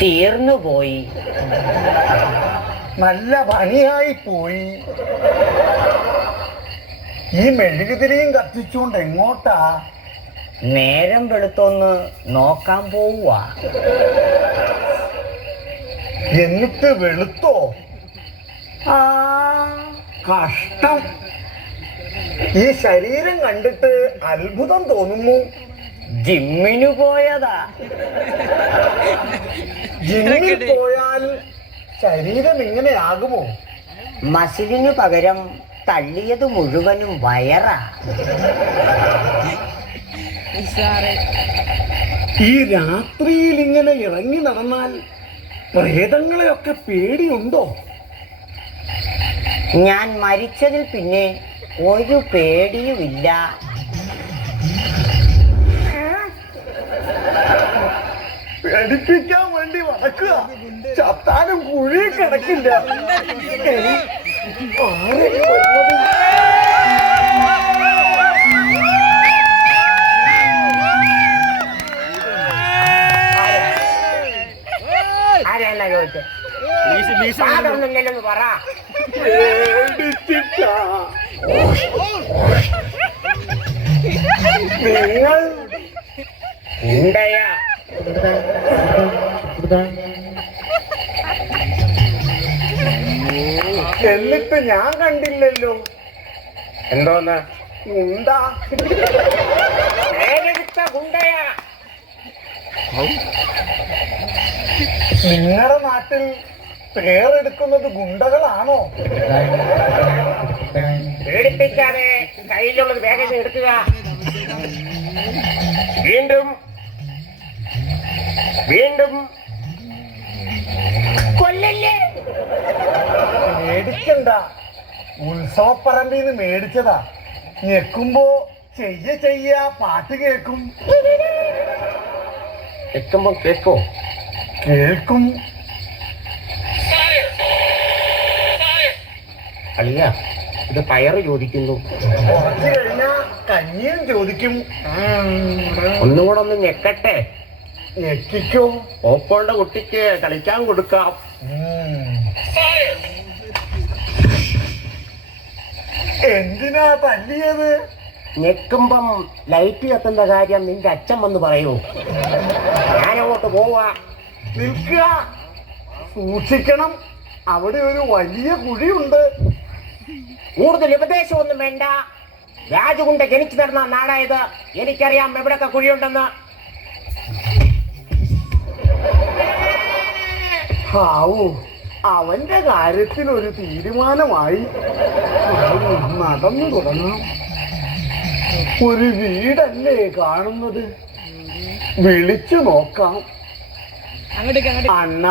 തീർന്നുപോയി. നല്ല പണിയായി പോയി. ഈ മെഴുകുതിരിയും കത്തിച്ചുകൊണ്ട് എങ്ങോട്ടാ? നേരം വെളുത്തൊന്ന് നോക്കാൻ പോവുക. എന്നിട്ട് വെളുത്തോ? ആ, കഷ്ടം. ഈ ശരീരം കണ്ടിട്ട് അത്ഭുതം തോന്നുന്നു. ജിമ്മിനു പോയതാ. ജിമ്മിൽ പോയാൽ ശരീരം ഇങ്ങനെയാകുമോ? മസിലിനു പകരം തള്ളിയത് മുഴുവനും വയറാ. ഈ രാത്രിയിൽ ഇങ്ങനെ ഇറങ്ങി നടന്നാൽ പ്രേതങ്ങളെയൊക്കെ പേടിയുണ്ടോ? ഞാൻ മരിച്ചതിൽ പിന്നെ ഒരു പേടിയുമില്ല. പേടിപ്പിക്കാൻ വേണ്ടി നടക്കുക. ചത്താനും കുഴി കിടക്കില്ല. ആരെന്നാ ചോദിച്ചത്? പറ. നിങ്ങൾ ഉണ്ടയാ? എന്നിട്ട് ഞാൻ കണ്ടില്ലല്ലോ. എന്തോന്ന്? ഉണ്ടാ ഗുണ്ടയാ? നിങ്ങളുടെ നാട്ടിൽ പേരെടുക്കുന്നത് ഗുണ്ടകളാണോ? പേടിപ്പിക്കാതെ കയ്യിലുള്ളത് വേഗം എടുക്കുക. വീണ്ടും വീണ്ടും കൊല്ലല്ലേ. മേടിക്കണ്ട. ഉത്സവപ്പറമ്പിൽ നിന്ന് മേടിച്ചതാ. ഞെക്കുമ്പോ ചെയ്യ പാട്ട് കേൾക്കും. എത്തുമ്പോ കേൾക്കോ? കേൾക്കും. അല്ല, ഇത് പയറ് ചോദിക്കുന്നു. കുറച്ചു കഴിഞ്ഞാ കഞ്ഞിയും ചോദിക്കും. ഒന്നുകൂടെ ഒന്ന് ഞെക്കട്ടെ. ഞെക്കിക്കോ. ഓപ്പോളുടെ കുട്ടിക്ക് കളിക്കാൻ കൊടുക്കാം. എന്തിനാ തല്ലിയത്? ഞെക്കുമ്പം ലൈറ്റ് കത്തുന്ന കാര്യം നിന്റെ അച്ഛൻ വന്ന് പറയൂ. ഞാനങ്ങോട്ട് പോവാ. നിൽക്കുക. സൂക്ഷിക്കണം. അവിടെ ഒരു വലിയ കുഴിയുണ്ട്. കൂടുതൽ ഉപദേശമൊന്നും വേണ്ട. രാജുകുണ്ട ജനിച്ചു നടന്ന നാടായത്. എനിക്കറിയാം എവിടെയൊക്കെ കുഴിയുണ്ടെന്ന്. ഹാവൂ, അവന്റെ കാര്യത്തിൽ ഒരു തീരുമാനമായി. നടന്നു തുടങ്ങാം. ഒരു വീടല്ലേ കാണുന്നത്? വിളിച്ചു നോക്കാം. അണ്ണ,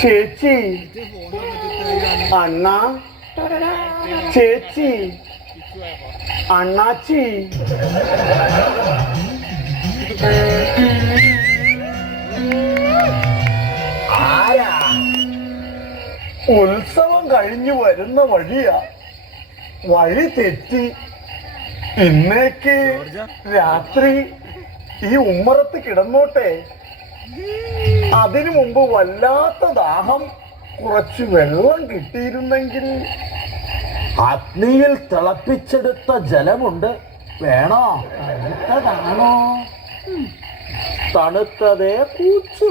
ചേച്ചി, അണ്ണ, ചേച്ചി, അണ്ണാച്ചി. ആരാ? ഉത്സവം കഴിഞ്ഞു വരുന്ന വഴിയാ. വഴി തെറ്റി. ഇന്നേക്ക് രാത്രി ഈ ഉമ്മറത്ത് കിടന്നോട്ടെ. അതിനു മുമ്പ് വല്ലാത്ത ദാഹം. കുറച്ച് വെള്ളം കിട്ടിയിരുന്നെങ്കിൽ. അഗ്നിയിൽ തിളപ്പിച്ചെടുത്ത ജലമുണ്ട്. വേണോ? തണുത്തതാണോ? തണുത്തതേ കൂച്ചു.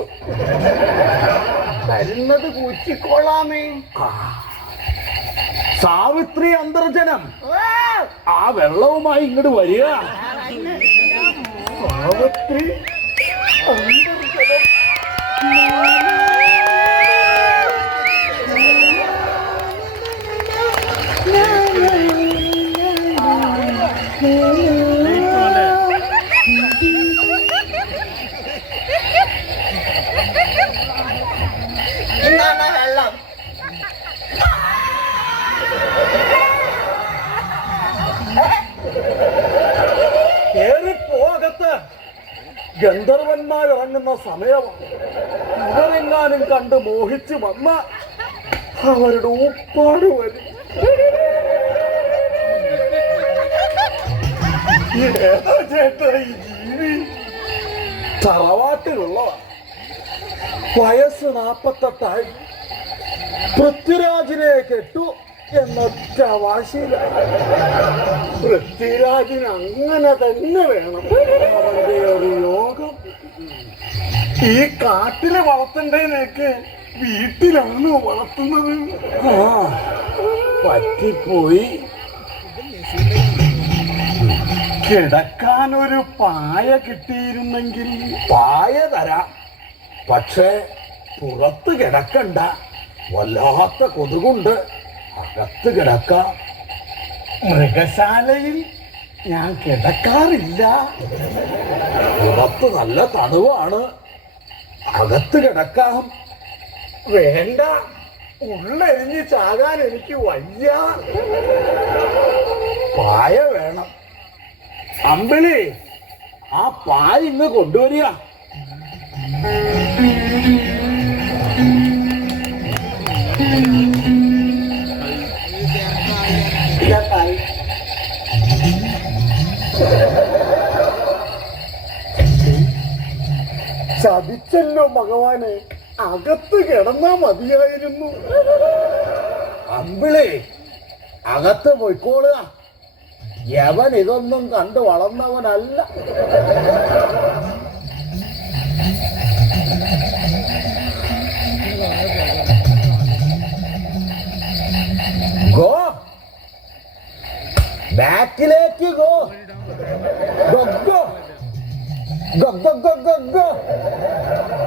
തരുന്നത് കൂച്ചിക്കോളാമേ. സാവിത്രി അന്തർജനം, ആ വെള്ളവുമായി ഇങ്ങോട്ട് വരിക. സാവിത്രി അന്തർജനം. എന്താണ് വെള്ളം? കേറിപ്പോകത്ത്. ഗന്ധർവന്മാർ ഇറങ്ങുന്ന സമയമാണ്. ഇവരെങ്ങാനും കണ്ട് മോഹിച്ച് വന്ന അവരുടെ ഊപ്പാട് വരും. ഏതാ ചേട്ടാ ഈ ജീവി? തറവാട്ടിലുള്ളതാ. വയസ്സ് 48 പൃഥ്വിരാജിനെ കെട്ടു എന്നൊറ്റ വാശിയിലാണ്. പൃഥ്വിരാജിന് അങ്ങനെ തന്നെ വേണം. അവന്റെ ഒരു യോഗം. ഈ കാട്ടിലെ വളർത്തണ്ടേനൊക്കെ വീട്ടിലാണ് വളർത്തുന്നത്. പറ്റിപ്പോയി. കിടക്കാനൊരു പായ കിട്ടിയിരുന്നെങ്കിൽ. പായ തരാം, പക്ഷേ പുറത്ത് കിടക്കണ്ട. വല്ലാത്ത കൊതുകുണ്ട്, അകത്ത് കിടക്കാം. മൃഗശാലയിൽ ഞാൻ കിടക്കാറില്ല. പുറത്ത് നല്ല തണുവാണ്, അകത്ത് കിടക്കാം. വേണ്ട, ഉള്ളെരിഞ്ഞ് ചാകാൻ എനിക്ക് വയ്യ. പായ വേണം. അമ്പിളി, ആ പായ ഇന്ന് കൊണ്ടുവരിക. ചതിച്ചല്ലോ ഭഗവാനെ, അകത്ത് കിടന്നാ മതിയായിരുന്നു. അമ്പിളി, അകത്ത് പോയിക്കോളുക. യവൻ ഇതൊന്നും കണ്ടു വളർന്നവനല്ല. ഗോ, ബാക്കിലേക്ക് go. Go go go go go go.